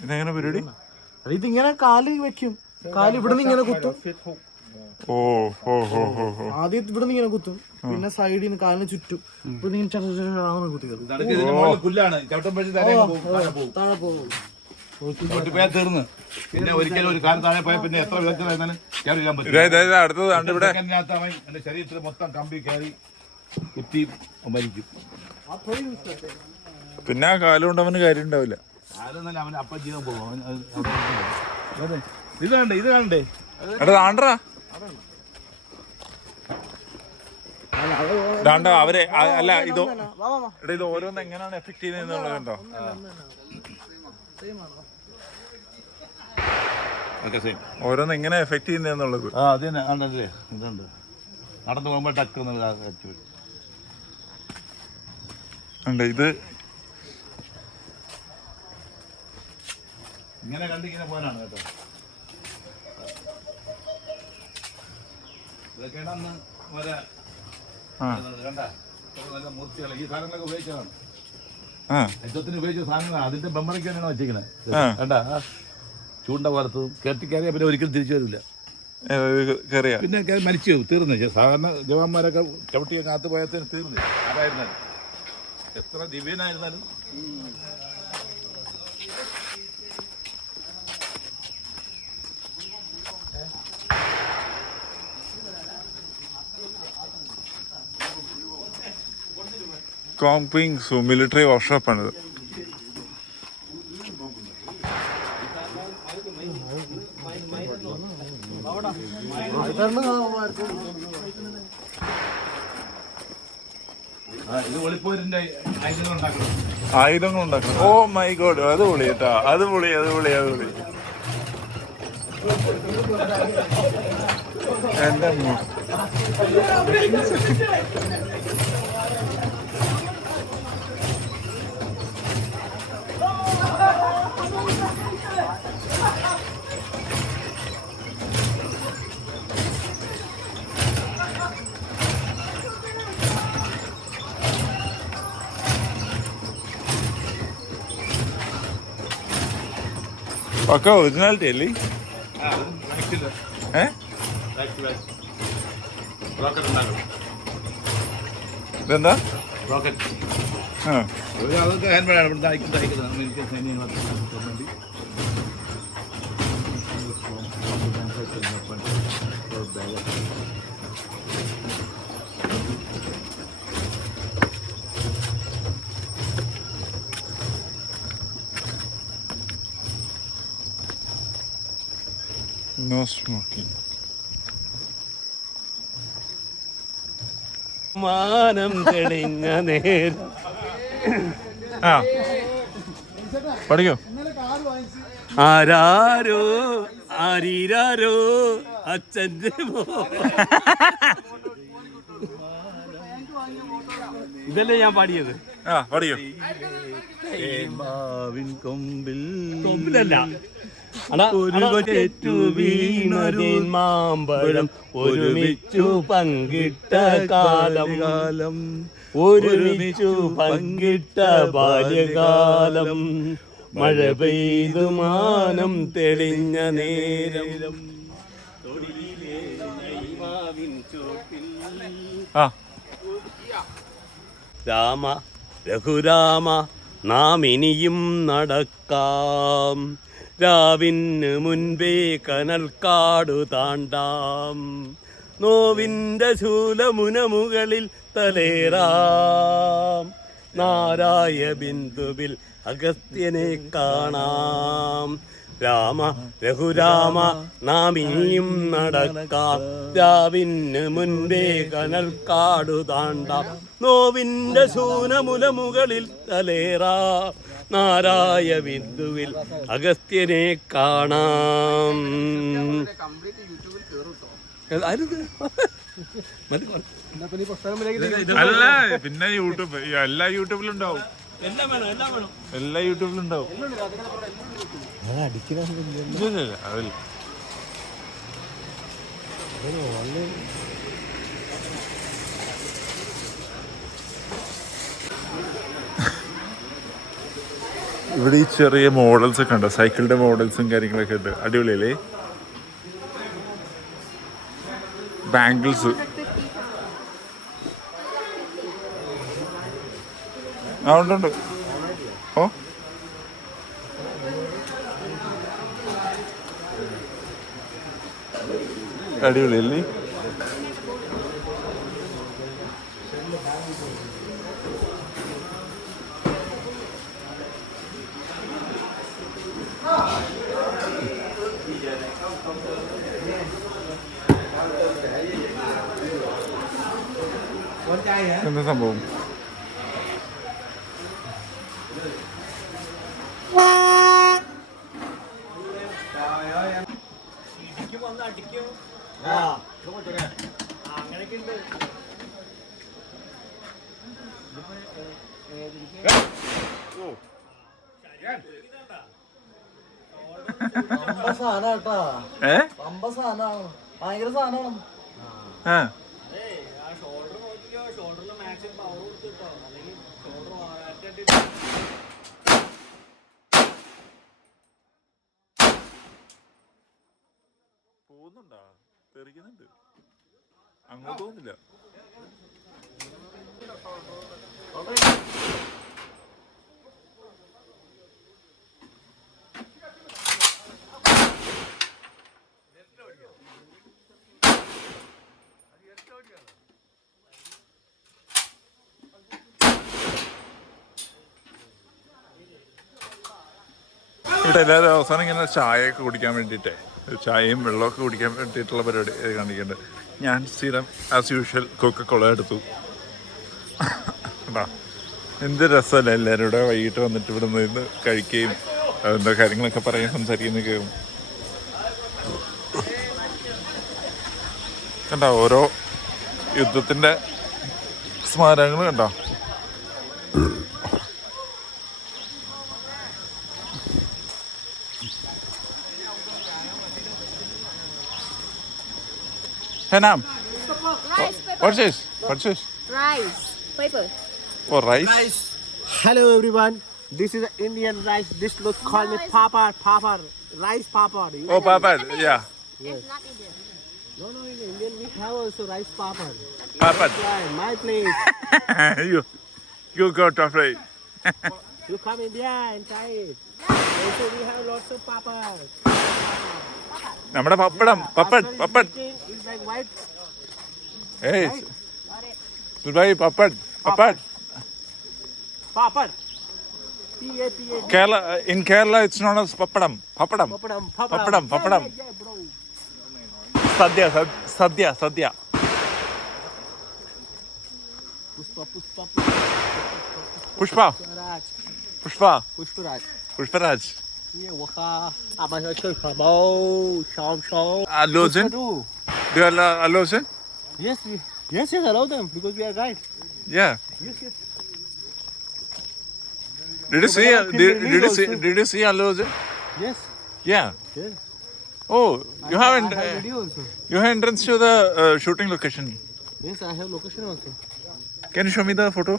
ഇതെങ്ങനെ പരിപാടി? ഇതിങ്ങനെ കാല് വെക്കും, കാല് ഇവിടുന്ന് ഇങ്ങനെ കുത്തും. ഓ ഓ ഓ ഓ ഓ. ആദ്യം ഇവിടുന്ന് ഇങ്ങനെ കുത്തും, പിന്നെ സൈഡിൽ നിന്ന് കാലിന് ചുറ്റും ഇവിടുന്ന് ഇങ്ങനെ കുത്തി കയറും. പുല്ലാണ് ചവിട്ടുമ്പോഴേ താഴെ പോകും. തീർന്ന്. പിന്നെ ഒരിക്കലും ഒരു കാലം താഴെ പോയാൽ പിന്നെ എത്ര വിദഗ്ധരായിരുന്നാലും കയറിയാൻ പറ്റും. അടുത്തത് കണ്ട് ഇവിടെ അവൻ എന്റെ ശരീരത്തിൽ മൊത്തം കമ്പി കയറി കുത്തി മരിക്കും. പിന്നെ ആ കാലം കൊണ്ട് അവന് കാര്യം ഉണ്ടാവില്ല. കാലൊന്നല്ല, അവൻ അപ്പം ജീവൻ പോകും. ഇത് കാണണ്ടേ, ഇത് കാണണ്ടേ? എടാ താണ്ടാ ദാണ്ട അവരെ അല്ല ഇതോ എടാ ഇത് ഓരോന്ന് എങ്ങനെയാണ് എഫക്ട് ചെയ്യുന്നത് കണ്ടോ. ഓരോന്ന് എങ്ങനെ എഫക്ട് ചെയ്യുന്നതെന്നുള്ളത്. ആ അത് തന്നെ ആണ്ടല്ലേ, ഇതുണ്ട്. നടന്നു പോകുമ്പോൾ ടക്ക് ഉണ്ട്. ഇത് ഇങ്ങനെ കണ്ടിങ്ങനെ പോകാനാണ് കേട്ടോ. ഇതൊക്കെയാണ് അന്ന് വരെ കണ്ട നല്ല മൂർച്ചകൾ ഈ സാധനങ്ങളൊക്കെ ഉപയോഗിച്ചതാണ്. യുദ്ധത്തിന് ഉപയോഗിച്ച സാധനങ്ങൾ അതിന്റെ ബെമ്പറയ്ക്കാണ് വെച്ചിരിക്കുന്നത്. കണ്ട ചൂണ്ട പോലത്തതും കെട്ടിക്കയറിയാൽ പിന്നെ ഒരിക്കലും തിരിച്ചു വരില്ല. പിന്നെ മരിച്ചു തീർന്നു. സാധാരണ ജവാന്മാരൊക്കെ ചവിട്ടിയൊക്കെ അകത്ത് പോയതിന് തീർന്നു. ആരായിരുന്നാലും എത്ര ദിവ്യനായിരുന്നാലും. കോംപിങ് മിലിറ്ററി വർക്ക്ഷോപ്പാണിത്. ആയുധങ്ങൾ ഉണ്ടാക്കണം. ഓ മൈ ഗോഡ്, അത് പൊളി കേട്ടോ, അത് പൊളി, അത് പൊളി, അത് പൊളി. എന്റെ പക്ക ഒറിജിനാലിറ്റി അല്ലേ? ഇതെന്താ? അതൊക്കെ ഹാൻഡ്ബാഗാണ്. ഇവിടുത്തെ അയക്കുന്നത് അമേരിക്കൻ സൈന്യങ്ങളൊക്കെ വേണ്ടി. No smoking. മാനം തെളിഞ്ഞ നേരം. ആ പഠിക്കോ. ആരാരോ ആരീരാരോ അച്ഛൻ്റെ ഇതല്ലേ ഞാൻ പാടിയത്. ആ പഠിക്കോ. കൊമ്പിലല്ല മാമ്പഴം ഒരുമിച്ചു പങ്കിട്ട കാലം, ഒരുമിച്ചു പങ്കിട്ട ബാല്യകാലം, മഴ പെയ്തു മാനം തെളിഞ്ഞ നേരം. രാമ രഘുരാമ നാം ഇനിയും നടക്കാം, രാവിന് മുൻപേ കനൽക്കാടു താണ്ടാം, നോവിൻ്റെ ശൂലമുനമുകളിൽ തലേറാം, നാരായ ബിന്ദുവിൽ അഗസ്ത്യനെ കാണാം. രാമ രഘുരാമ നാം ഇനിയും നടക്കാം, രാവിന് മുൻപേ കനൽക്കാടു താണ്ടാം, നോവിൻ്റെ ശൂലമുനമുകളിൽ തലേറാം, നാരായ ബിന്ദുവിൽ അഗസ്ത്യനെ കാണാം. അല്ല പിന്നെ യൂട്യൂബ് എല്ലാ യൂട്യൂബിലുണ്ടാവും. എല്ലാ യൂട്യൂബിലുണ്ടാവും. അതിൽ ഇവിടെ ഈ ചെറിയ മോഡൽസ് ഒക്കെ ഉണ്ട്, സൈക്കിളിന്റെ മോഡൽസും കാര്യങ്ങളൊക്കെ ഉണ്ട്. അടിപൊളിയല്ലേ? ബാംഗിൾസ് ഉണ്ട്. ഓ അടിപൊളിയല്ലേ? എന്താ സംഭവം? ഭയങ്കര സാധനമാണ്. പോകുന്നുണ്ടാ? തെറിക്കുന്നുണ്ട്. അങ്ങോട്ട് പോകുന്നില്ല. ഇവിടെ എല്ലാവരും അവസാനം ഇങ്ങനെ ചായയൊക്കെ കുടിക്കാൻ വേണ്ടിയിട്ടേ, ചായയും വെള്ളമൊക്കെ കുടിക്കാൻ വേണ്ടിയിട്ടുള്ള പരിപാടി കാണിക്കുന്നുണ്ട്. ഞാൻ സ്ഥിരം ആസ് യൂഷ്വൽ കൊക്കക്കോള എടുത്തു. കേട്ടോ, എന്ത് രസമല്ലേ എല്ലാവരും ഇവിടെ വൈകിട്ട് വന്നിട്ട് ഇവിടെ നിന്ന് കഴിക്കുകയും എന്താ കാര്യങ്ങളൊക്കെ പറയാൻ സംസാരിക്കുന്നൊക്കെ. കണ്ടോ ഓരോ യുദ്ധത്തിൻ്റെ സ്മാരകങ്ങൾ കണ്ടോ? Hey, Nam. Rice paper. What's this? What's this? Rice paper. Oh, rice? Hello everyone. This is Indian rice. This look called me papad. Rice papad. Oh, papad. Yeah. It's not Indian. No, in Indian we have also rice papad. Papad. Try my place. You go to play. You come India and try it. Also we have lots of papad. നമ്മുടെ പപ്പടം papad. It's like white. Hey, Subai papad. Papad. Kerala, in Kerala it's known as papadam. Papadam. Yeah, bro. Sadhya. Pushpa. Pushparaj. Allu Arjun? Do you allow Allu Arjun? Yes, allow them because we are guide. Yeah. Yes. Did you see Allu Arjun? Yes. Yeah. Yeah. Oh, you haven't. I have video also. You have entrance to the shooting location. Yes, I have location also. Can you show me the photo?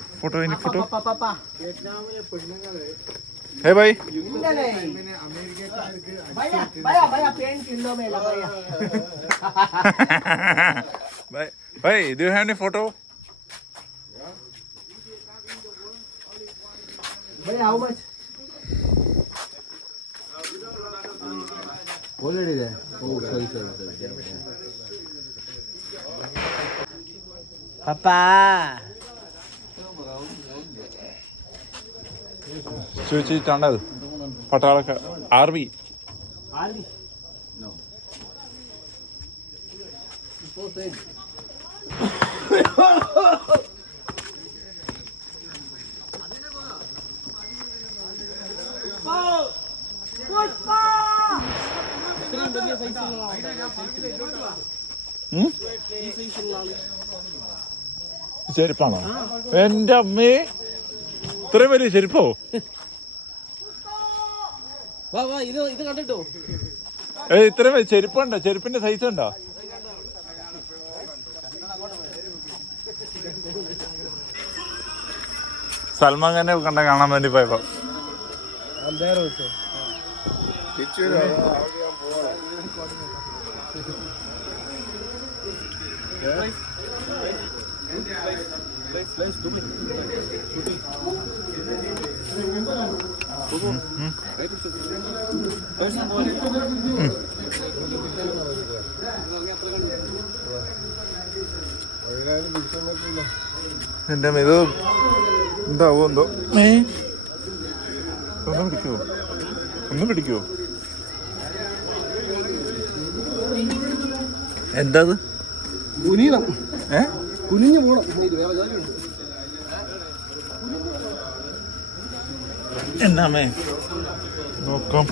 Any photo? Papa. Hey, bhai. भैया pen kilo में भैया. Bhai, do you have any photo? Bhaiya, how much? Already there. Oh, sorry. Papa. ചോദിച്ചിട്ടാണത് പട്ടാളക്കാർ army. No. ചെരുപ്പാണോ? എന്റെ അമ്മേ, ഇത്രയും വലിയ ചെരുപ്പോ? ഇത് കണ്ടിട്ടോ? ഇത്രയും വലിയ ചെരുപ്പുണ്ടോ? ചെരുപ്പിന്റെ സൈസ് ഉണ്ടോ? സൽമാൻ ഖാനെ കാണാൻ വേണ്ടി പോയപ്പോ I'm there also. എൻ്റെ ഇത് എന്താവോ എന്തോ ഒന്ന് പിടിക്കുവോ എന്താ അത് കുനിയണം കുനിഞ്ഞു പോണം വേറെ ജോലിയുണ്ട് എന്നാമേ നോക്കാം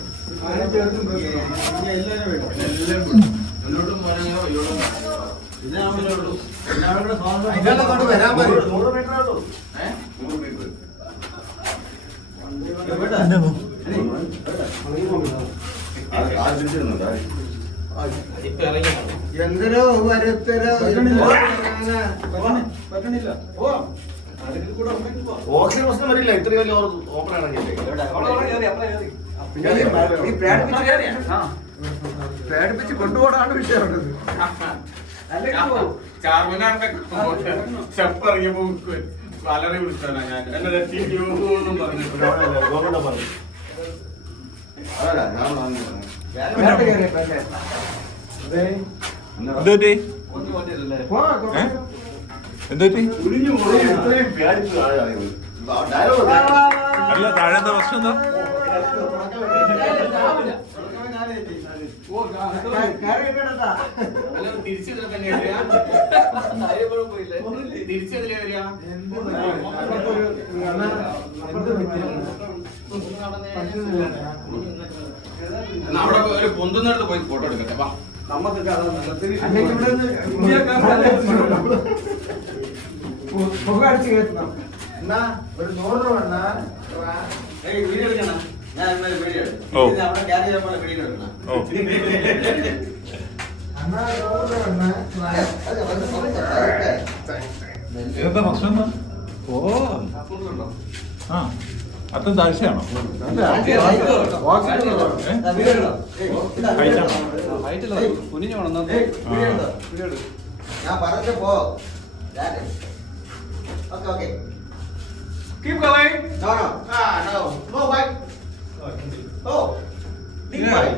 എന്തരോ വരുത്തരോ പറ്റണില്ല ഓക്സിജൻ പ്രശ്നം വരില്ല ഇത്ര വലിയ ഓപ്പൺ ആണെങ്കിൽ പേടിപ്പിച്ച് കൊണ്ടുപോകാനാണ് വിഷയമുള്ളത് എന്തോറ്റി അല്ല താഴെ എന്താ പ്രശ്നം എന്താ അവിടെ ഒരു പൊന്തുന്നിടത്ത് പോയി ഫോട്ടോ എടുക്കട്ടെ വാ നമുക്ക് അടിച്ചു കയറ്റണം എന്നാ ഒരു 100 രൂപ എന്നാ വീഡിയോ എടുക്കണം ഞാൻ വീഡിയോ ഓ. അവിടെ ക്യാരി ചെയ്യുമ്പോൾ വീഡിയോ എടുക്കണം ഓ എന്നാ 100 രൂപ എന്നാ എന്താ പ്രശ്നം എന്താ ആ അത്ര താഴ്ചയാണോ കുനിഞ്ഞു പോണം ഞാൻ പറഞ്ഞ പോ okay Keep going. No. No bike. Oh. Big bike.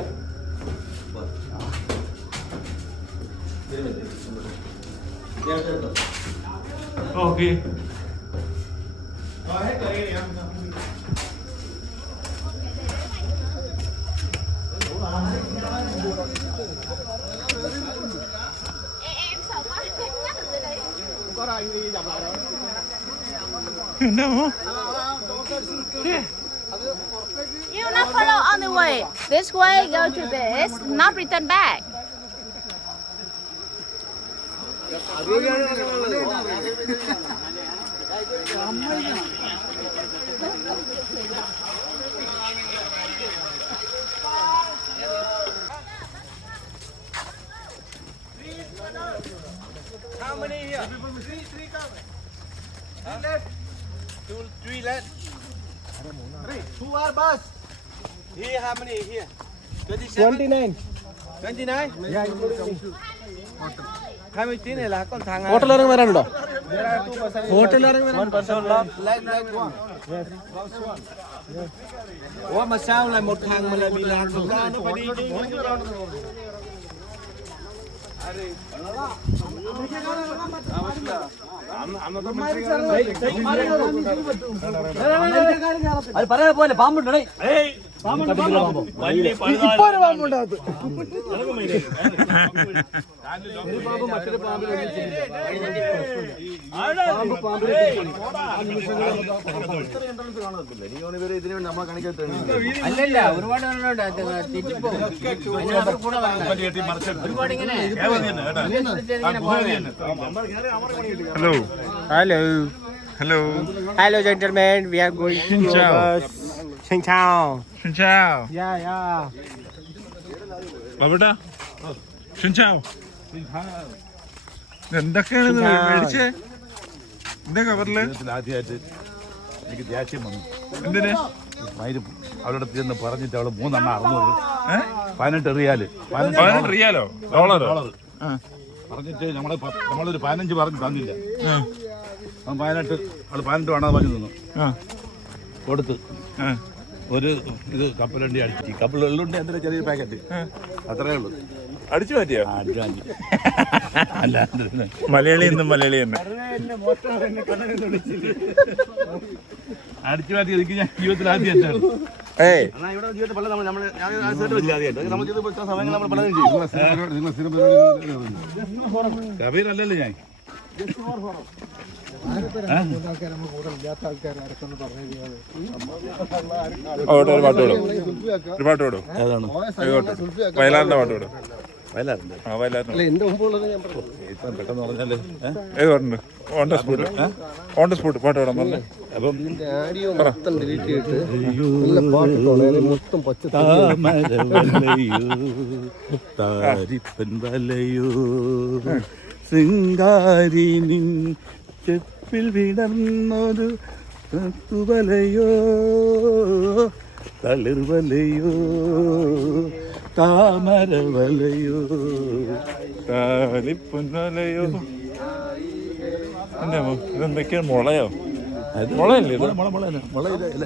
Okay Em sợ quá, nhắc được đây. có ai đi dọc lại đó എന്നാമോ You not follow on the way. This way, go to this, not return back. How many here? Three come. Three left. Three left. Two are bus. Here, how many here? 29. 29? Yeah, including me. 29 này là con thằng hotel ഇറങ്ങി വരാനുണ്ടോ There are 2 person. Hotel ഇറങ്ങി വരാൻ One person left. Left one. Ủa mà sao lại một thằng mà lại bị lạc được ra nó phải đi chứ. അത് പറയാതെ പോലെ പാമ്പുണ്ടേ ഇപ്പൊ ഒരു പാമ്പുണ്ടാകത്ത് അല്ലല്ല ഒരുപാട് ഒരുപാട് ഇങ്ങനെ hello hello hello hello gentleman we are going to ഷിൻചാओ ഷിൻചാओ യാ എവിടാ ഷിൻചാओ എന്തൊക്കെയാണ് ഇത് മേടിച്ചേ എന്താ കവറില് ആദ്യമായിട്ട് എനിക്ക് ദേഷ്യം വന്നു എന്തിന് അവരുടെ ചെന്ന് പറഞ്ഞിട്ട് അവള് 3 എണ്ണം 600 18 റിയാല് റിയാലോ ഡോളറോ പറഞ്ഞിട്ട് നമ്മളൊരു 15 പറഞ്ഞ് തന്നില്ല. 18 അവള് 18 വേണമെന്ന് പറഞ്ഞു തന്നു. കൊടുത്ത് ഒരു ഇത് കപ്പലണ്ടി അടിച്ചു. കപ്പൽ വെള്ളുണ്ടി എന്തൊരു ചെറിയൊരു പാക്കറ്റ് അത്രേ ഉള്ളൂ. അടിച്ചു മാറ്റിയോ? അടിച്ചു മാറ്റി. അല്ല മലയാളി എന്നും മലയാളി തന്നെ അടിച്ചു മാറ്റി. എനിക്ക് ഞാൻ ജീവിതത്തിൽ ആദ്യമായിട്ടാണ്. കബീർ അല്ലല്ലോ ഞാൻ. ഒരു പാട്ട് വിടും. ഒരു പാട്ട് വിടും. വയലാറിന്റെ പാട്ട് വിടും. വയലാറുണ്ട്. എന്റെ മുമ്പുള്ളത് ഞാൻ ഇപ്പം പെട്ടെന്ന് പറഞ്ഞാല് ഏത് പാട്ടുണ്ട്? On the spot on the spot പാട്ട് വിടാൻ പറഞ്ഞു. അപ്പം ഇതിന്റെ ആഡിയോ മൊത്തം ഡിലീറ്റ് ചെയ്തിട്ട് നല്ല പാട്ടിട്ടോളെ മൊത്തം പച്ച താരിപ്പൻ വലയോ ശൃംഗാരിനിൻ ചെപ്പിൽ വിടർന്നൊരു വലയോ തളിർവലയോ താമര വലയോ താലിപ്പൊന്നലയോ. ഇതെന്തൊക്കെയാണ്? മുളയോ? മുളയല്ലേ ഇത്? മുള ഇല്ല.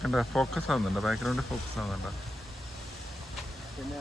കണ്ടോ? ഫോക്കസ് ആവുന്നുണ്ടോ? ബാക്ക്ഗ്രൗണ്ട് ഫോക്കസ് ആവുന്നുണ്ടോ? അങ്ങനെ